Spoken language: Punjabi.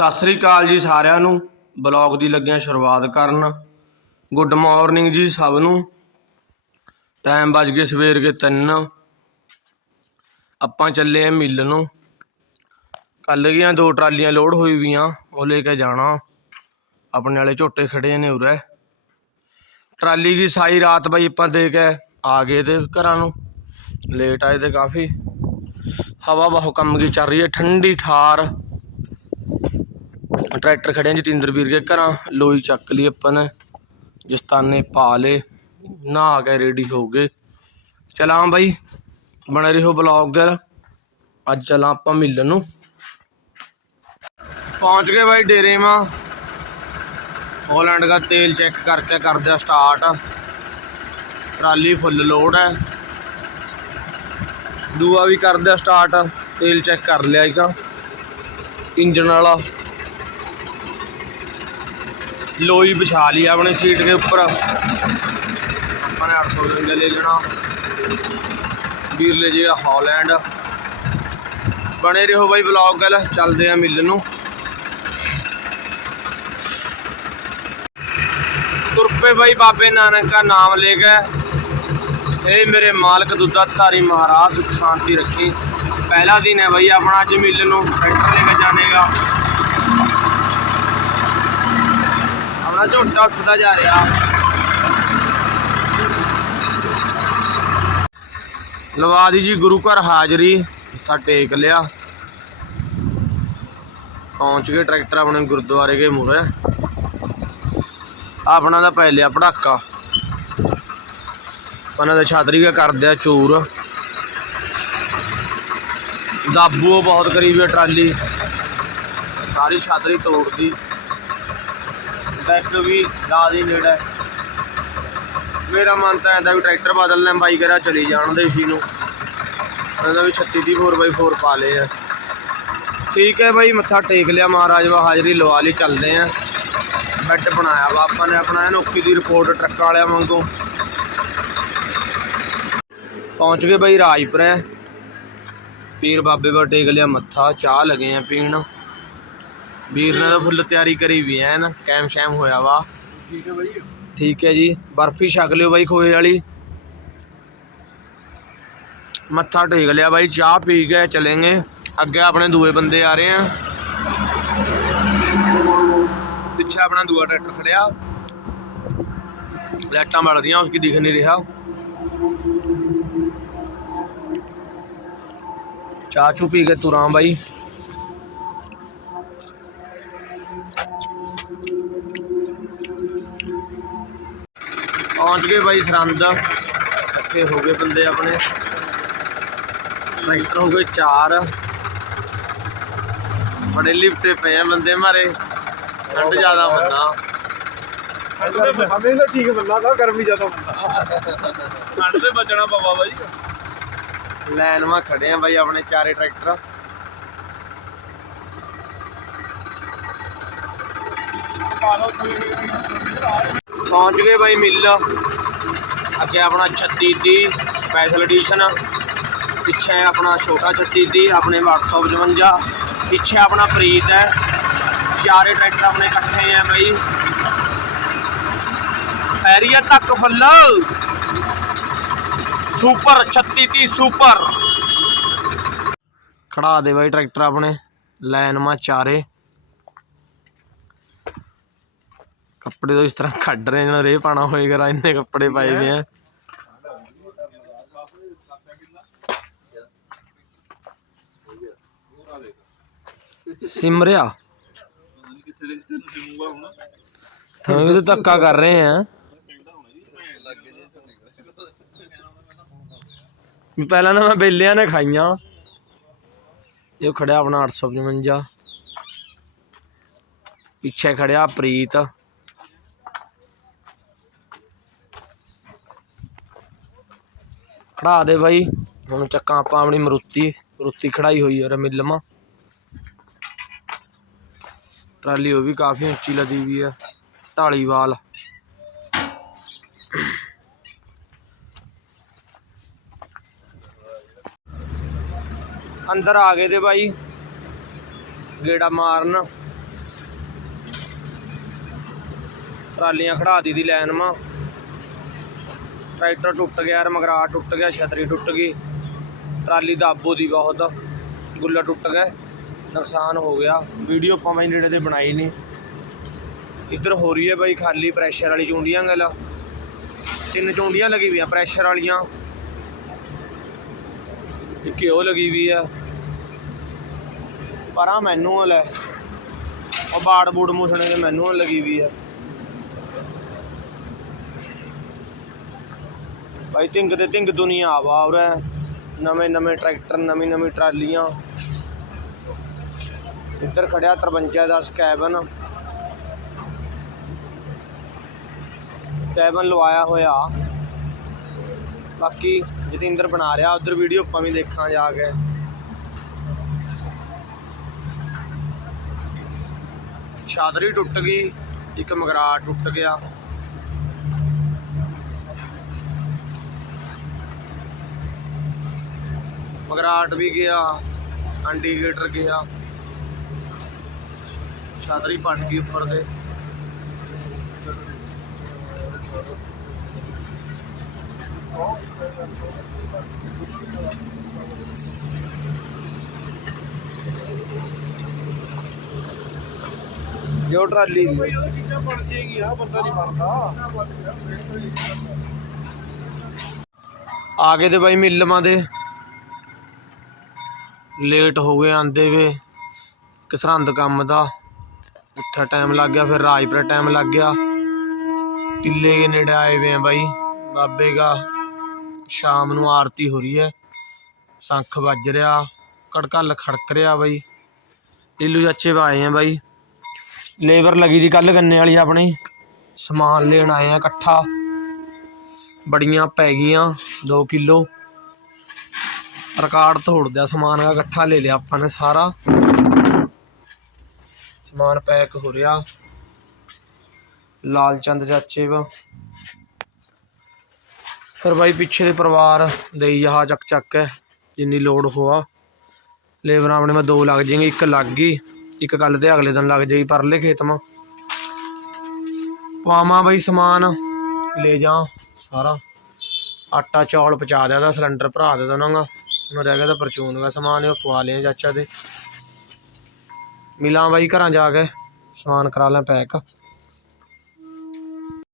ਸਤਿ ਸ੍ਰੀ ਅਕਾਲ ਜੀ ਸਾਰਿਆਂ ਨੂੰ। ਬਲੌਗ ਦੀ ਲੱਗਿਆ ਸ਼ੁਰੂਆਤ ਕਰਨ। ਗੁੱਡ ਮਾਰਨਿੰਗ ਜੀ ਸਭ ਨੂੰ। ਟਾਈਮ ਵੱਜ ਗਏ ਸਵੇਰ ਦੇ 3 ਆਪਾਂ ਚੱਲੇ ਆ ਮਿੱਲ ਨੂੰ। ਕੱਲ ਗਈਆਂ ਦੋ ਟਰਾਲੀਆਂ ਲੋਡ ਹੋਈ ਵੀਆਂ, ਉਹ ਲੈ ਕੇ ਜਾਣਾ। ਆਪਣੇ ਵਾਲੇ ਝੋਟੇ ਖੜੇ ਨੇ ਉਰੇ। ਟਰਾਲੀ ਦੀ ਸਾਈ ਰਾਤ ਬਾਈ ਆਪਾਂ ਦੇ ਕੇ ਆ ਗਏ ਤੇ ਘਰਾਂ ਨੂੰ। ਲੇਟ ਆਏ ਤੇ ਕਾਫੀ। ਹਵਾ ਬਹੁਤ ਕੰਮ ਕੀ ਚੱਲ ਰਹੀ ਹੈ, ਠੰਡੀ ਠਾਰ। ਟਰੈਕਟਰ ਖੜੇ ਆ ਜਤਿੰਦਰ ਵੀਰ ਕੇ ਘਰਾਂ। ਲੋਈ ਚੱਕ ਲਈ ਆਪਾਂ ਨੇ। ਜਸਤਾਨੇ ਪਾ ਲੇ ਨਹਾ ਕੇ ਰੈਡੀ ਹੋ ਗਏ। ਚਲਾਂ ਬਾਈ, ਬਣੇ ਰਹੋ ਬਲੌਗਰ ਅੱਜ ਚਲਾਂ ਆਪਾਂ ਮਿਲਣ ਨੂੰ। ਪਹੁੰਚ ਗਏ ਬਾਈ ਡੇਰੇ ਮਾ। ਹੋਲੈਂਡ ਦਾ ਤੇਲ ਚੈੱਕ ਕਰਕੇ ਕਰਦੇ ਆ ਸਟਾਰਟ ਟਰਾਲੀ ਫੁੱਲ ਲੋਡ ਹੈ। ਦੂਆ ਵੀ ਕਰਦੇ ਆ ਸਟਾਰਟ ਤੇਲ ਚੈੱਕ ਕਰ ਲਿਆ ਇਕਾ। ਇੰਜਨ ਵਾਲਾ। ਲੋਈ ਵਿਛਾ ਲਈ ਆਪਣੇ ਸੀਟ ਦੇ ਉੱਪਰ। ਆਪਾਂ ਨੇ 800 ਰੁਪਏ ਲੈ ਲੈਣਾ। ਵੀਰ ਲੈ ਜੇ ਹਾਲੈਂਡ। ਬਣੇ ਰਹੋ ਬਾਈ ਵਲੌਗ ਗੱਲ ਚੱਲਦੇ ਆ ਮਿਲਣ ਨੂੰ। ਤੁਰਪੇ ਬਾਈ ਬਾਬੇ ਨਾਨਕ ਦਾ ਨਾਮ ਲੈ ਕੇ। ਇਹ ਮੇਰੇ ਮਾਲਕ ਦੁੱਧਾ ਧਾਰੀ ਮਹਾਰਾਜ, ਸੁਖ ਸ਼ਾਂਤੀ ਰੱਖੀ। ਪਹਿਲਾ ਦਿਨ ਹੈ ਬਾਈ ਆਪਣਾ ਅੱਜ ਮਿਲਣ ਨੂੰ। ਟਰੈਕਟਰ ਲੈ ਕੇ ਜਾਣੇਗਾ। ਆਪਣਾ ਝੋਟਾ ਉੱਠਦਾ ਜਾ ਰਿਹਾ। ਲਵਾ ਦੀ ਜੀ ਗੁਰੂ ਘਰ ਹਾਜ਼ਰੀ ਮੱਥਾ ਟੇਕ ਲਿਆ। ਪਹੁੰਚ ਗਏ ਟਰੈਕਟਰ ਆਪਣੇ ਗੁਰਦੁਆਰੇ ਦੇ ਮੂਹਰੇ। ਆਪਣਾ ਦਾ ਪੈ ਲਿਆ ਪੜਾਕਾ। ਉਹਨਾਂ ਦਾ ਛਾਤਰੀ ਦਾ ਕਰਦੇ ਆ ਚੂਰ। ਦਾਬੂ ਬਹੁਤ ਕਰੀਬ ਹੈ ਟਰਾਲੀ। ਸਾਰੀ ਛਾਤਰੀ ਤੋੜਦੀ। ਬੈਕ ਵੀ ਲਾ ਦੀ ਨੇੜੇ। ਮੇਰਾ ਮਨ ਤਾਂ ਐਂਦਾ ਵੀ ਟਰੈਕਟਰ ਬਦਲ ਲੈ ਬਾਈ ਕਰਾ ਚਲੀ ਜਾਣ ਦੇ ਸੀ ਨੂੰ। ਕਹਿੰਦਾ ਵੀ 36 ਦੀ 4x4 ਪਾ ਲਏ ਆ। ਠੀਕ ਹੈ ਬਾਈ, ਮੱਥਾ ਟੇਕ ਲਿਆ ਮਹਾਰਾਜ ਵਾ ਹਾਜ਼ਰੀ ਲਵਾ ਲਈ, ਚੱਲਦੇ ਆ। ਬੈੱਡ ਬਣਾਇਆ ਵਾ, ਆਪਾਂ ਨੇ ਆਪਣਾ ਅਨੋਖੀ ਦੀ ਰਿਪੋਰਟ ਟਰੱਕ ਵਾਲਿਆਂ ਵਾਂਗੂ। ਪਹੁੰਚ ਗਏ ਬਾਈ ਰਾਜਪੁਰੇ। ਪੀਰ ਬਾਬੇ ਵਾ ਟੇਕ ਲਿਆ ਮੱਥਾ, ਚਾਹ ਲਗੇ ਆ ਪੀਣ। ਵੀਰ ਨੇ ਤਾਂ ਫੁੱਲ ਤਿਆਰੀ ਕਰੀ ਵੀ ਐ ਨਾ ਕੈਮ ਸ਼ੈਮ ਹੋਇਆ ਵਾ। ਠੀਕ ਹੈ ਬਾਈ। ਠੀਕ ਹੈ ਜੀ। ਬਰਫੀ ਛਕ ਲਿਓ ਬਾਈ ਖੋਏ ਵਾਲੀ। ਮੱਥਾ ਟੇਕ ਲਿਆ ਬਾਈ ਚਾਹ ਪੀ ਕੇ ਚਲेंगे ਅੱਗੇ ਆਪਣੇ ਦੂਏ ਬੰਦੇ ਆ ਰਹੇ ਆ। ਪਿੱਛੇ ਆਪਣਾ ਦੂਆ ਟਰੈਕਟਰ ਖੜਿਆ। ਲਾਈਟਾਂ ਬਲ ਰਹੀਆਂ ਉਸकी ਦਿਖ ਨਹੀਂ ਰਿਹਾ। ਚਾਹ ਚੂ ਪੀ ਕੇ ਤੁਰਾਂ ਬਾਈ। ਪਹੁੰਚ ਗਏ ਬਾਈ ਸਰੰਦ ਇਕੱਠੇ ਹੋ ਗਏ ਬੰਦੇ ਆਪਣੇ। ਟਰੈਕਟਰ ਹੋ ਗਏ ਚਾਰ। ਬੜੇ ਲਿਫਟੇ ਪਏ ਆ ਬੰਦੇ ਮਾਰੇ। ਠੰਡ ਜ਼ਿਆਦਾ ਬੰਦਾ। ਹਮੇਸ਼ਾ ਠੀਕ ਬੰਦਾ ਨਾ ਗਰਮੀ ਜ਼ਿਆਦਾ ਹੁੰਦਾ। ਠੰਡ ਤੇ ਬਚਣਾ ਪਵਾ ਬਾਈ। ਲਾਈਨ ਮਾ ਖੜੇ ਆ ਬਾਈ ਆਪਣੇ ਚਾਰੇ ਟਰੈਕਟਰ। ਪਹੁੰਚ ਗਏ ਬਾਈ ਮਿੱਲ। ਅੱਗੇ ਆਪਣਾ 36 ਦੀ ਸਪੈਸ਼ਲ ਐਡੀਸ਼ਨ ਪਿੱਛੇ ਆਪਣਾ ਛੋਟਾ 36 ਦੀ ਆਪਣੇ 855 ਪਿੱਛੇ ਆਪਣਾ ਪ੍ਰੀਤ ਹੈ। ਚਾਰੇ ਟਰੈਕਟਰ ਆਪਣੇ ਇਕੱਠੇ ਆ ਬਾਈ। ਪੈਰੀਆ ਤੱਕ ਫੁੱਲ। ਸੁਪਰ 36 30 ਸੁਪਰ ਖੜਾ ਦੇ ਬਾਈ ਟਰੈਕਟਰ ਆਪਣੇ। ਲਾਈਨ ਮਾ ਚਾਰੇ। ਕੱਪੜੇ ਤੋਂ ਇਸ ਤਰ੍ਹਾਂ ਕੱਢ ਰਹੇ ਨੇ ਰੇ ਪਾਣਾ ਹੋਏਗਾ ਇੰਨੇ ਕੱਪੜੇ ਪਾਏ ਹੋਏ ਆ। ਸਿਮਰਿਆ। ਤੁਹਾਨੂੰ ਤਾਂ ਧੱਕਾ ਕਰ ਰਹੇ ਆ। ਪਹਿਲਾਂ ਨਾ ਮੈਂ ਬੇਲਿਆਂ ਨੇ ਖਾਈਆਂ। ਇਹ ਖੜਿਆ ਆਪਣਾ 855 ਪਿੱਛੇ ਖੜਿਆ ਪ੍ਰੀਤ। ਖੜਾ ਦੇ ਬਾਈ। ਹੁਣ ਚੱਕਾ ਆਪਾਂ ਆਪਣੀ ਮਰੂਤੀ ਮਰੂਤੀ ਖੜਾਈ ਹੋਈ ਯਾਰ ਮਿਲਮਾ ਟਰਾਲੀ ਉਹ ਵੀ ਕਾਫੀ ਉੱਚੀ ਲੱਦੀ ਵੀ ਆ ਢਾਲੀਵਾਲ ਅੰਦਰ ਆ ਗਏ ਤੇ ਬਾਈ, ਗੇੜਾ ਮਾਰਨ। ਟਰਾਲੀਆਂ ਖੜਾ ਦੀ ਦੀ ਲਾਈਨ ਮਾ। ਟਰੈਕਟਰ ਟੁੱਟ ਗਿਆ ਮਗਰਾ ਟੁੱਟ ਗਿਆ, ਛਤਰੀ ਟੁੱਟ ਗਈ। ਟਰਾਲੀ ਦਾ ਆਬੋ ਦੀ ਬਹੁਤ, ਗੁੱਲਾ ਟੁੱਟ ਗਿਆ, ਨੁਕਸਾਨ ਹੋ ਗਿਆ। ਵੀਡੀਓ ਆਪਾਂ ਮੈਂ ਨੇੜੇ ਤੇ ਬਣਾਈ ਨਹੀਂ। ਇੱਧਰ ਹੋ ਰਹੀ ਹੈ ਬਾਈ ਖਾਲੀ ਪ੍ਰੈਸ਼ਰ ਵਾਲੀ ਚੁੰਡੀਆਂ ਗੱਲ। ਤਿੰਨ ਚੁੰਡੀਆਂ ਲੱਗੀ ਹੋਈਆਂ ਪ੍ਰੈਸ਼ਰ ਵਾਲੀਆਂ। ਇੱਕ ਉਹ ਲੱਗੀ ਵੀ ਆ। ਪਰਾਂ ਮੈਨੂਅਲ ਹੈ। ਉਹ ਬਾੜ ਬੂੜ ਮੁਸਣੇ ਦੇ ਮੈਨੂਅਲ ਲੱਗੀ ਵੀ ਆ। ਭਾਈ ਤਿੰਗ ਤੇ ਤਿੰਗ ਦੁਨੀਆ ਆਵਾ ਉਰੇ। ਨਵੇਂ ਨਵੇਂ ਟਰੈਕਟਰ, ਨਵੀਂ ਨਵੀਂ ਟਰਾਲੀਆਂ। ਇੱਧਰ ਖੜਿਆ 53 ਦਾ ਸਕੈਬਨ। ਕੈਬਨ ਲਵਾਇਆ ਹੋਇਆ। ਬਾਕੀ ਜਤਿੰਦਰ ਬਣਾ ਰਿਹਾ, ਉਧਰ ਵੀਡੀਓ ਆਪਾਂ ਵੀ ਦੇਖਾਂ ਜਾ ਕੇ। ਛਾਦਰੀ ਟੁੱਟ ਗਈ, ਇੱਕ ਮਗਰਾ ਟੁੱਟ ਗਿਆ। ਮਗਰਾਟ ਵੀ ਗਿਆ ਇੰਡੀਕੇਟਰ ਗਿਆ। ਛਾਦਰੀ ਪਟ ਗਈ ਉੱਪਰ ਦੇ ਜੋ ਟਰਾਲੀ ਦੀ। ਚੀਜ਼ਾਂ ਬਣ ਜੇਗੀ ਆ ਬੰਦਾ ਨਹੀਂ ਬਣਦਾ ਆ ਗਏ ਤੇ ਬਾਈ ਮਿਲਮਾਂ ਦੇ। ਲੇਟ ਹੋ ਗਏ ਆਂਦੇ ਵੇ, ਕਿਸਰੰਦ ਕੰਮ ਦਾ। ਉੱਥੇ ਟਾਈਮ ਲੱਗ ਗਿਆ, ਫਿਰ ਰਾਜਪੁਰਾ ਟਾਈਮ ਲੱਗ ਗਿਆ। ਟਿੱਲੇ ਦੇ ਨੇੜੇ ਆਏ ਵੇ ਆ ਬਾਈ, ਬਾਬੇ ਦਾ ਸ਼ਾਮ ਨੂੰ ਆਰਤੀ ਹੋ ਰਹੀ ਹੈ। ਸ਼ੰਖ ਵੱਜ ਰਿਹਾ ਕੜਕਲ ਖੜਕ ਰਿਹਾ ਬਾਈ। ਲੀਲੂ ਚਾਚੇ ਵਾ ਆਏ ਆ ਬਾਈ। ਲੇਬਰ ਲੱਗੀ ਦੀ ਕੱਲ ਗੰਨੇ ਵਾਲੀ ਆਪਣੀ। ਸਮਾਨ ਲੈਣ ਆਏ ਆ ਇਕੱਠਾ। ਬੜੀਆਂ ਪੈ ਗਈਆਂ 2 ਕਿਲੋ। ਰਿਕਾਰਡ ਤੋੜਦਿਆ ਸਮਾਨ ਦਾ ਇਕੱਠਾ ਲੈ ਲਿਆ ਆਪਾਂ ਨੇ ਸਾਰਾ। ਸਮਾਨ ਪੈਕ ਹੋ ਰਿਹਾ। ਲਾਲ ਚੰਦ ਚਾਚੇ ਵਾ। ਫਿਰ ਬਾਈ ਪਿੱਛੇ ਦੇ ਪਰਿਵਾਰ ਦੇਈ ਜਹਾ ਚੱਕ ਚੱਕ ਕੇ ਜਿੰਨੀ ਲੋਡ ਹੋਆ। ਲੇਬਰਾਂ ਆਪਣੇ ਮੈਂ ਦੋ ਲੱਗ ਜਾਣਗੇ ਇੱਕ ਲੱਗ ਗਈ, ਇੱਕ ਕੱਲ ਤੇ ਅਗਲੇ ਦਿਨ ਲੱਗ ਜਾਈ ਪਰਲੇ ਖੇਤ ਮਾ। ਪਾਵਾਂ ਬਾਈ ਸਮਾਨ, ਲੈ ਜਾ ਸਾਰਾ। ਆਟਾ ਚੌਲ ਪਚਾ ਦਿਆ ਦਾ, ਸਿਲੰਡਰ ਭਰਾ ਦੇ ਦੋਨਾਂਗਾ ਹੁਣ ਰਹਿ ਗਿਆ ਤਾਂ ਪਰਚੂਨ ਦਾ ਸਮਾਨ ਉਹ ਪਵਾ ਲਿਆ ਚਾਚਾ ਦੇ। ਮਿਲਾਂ ਬਾਈ ਘਰਾਂ ਜਾ ਕੇ, ਸਮਾਨ ਕਰਾ ਲੈ ਪੈਕ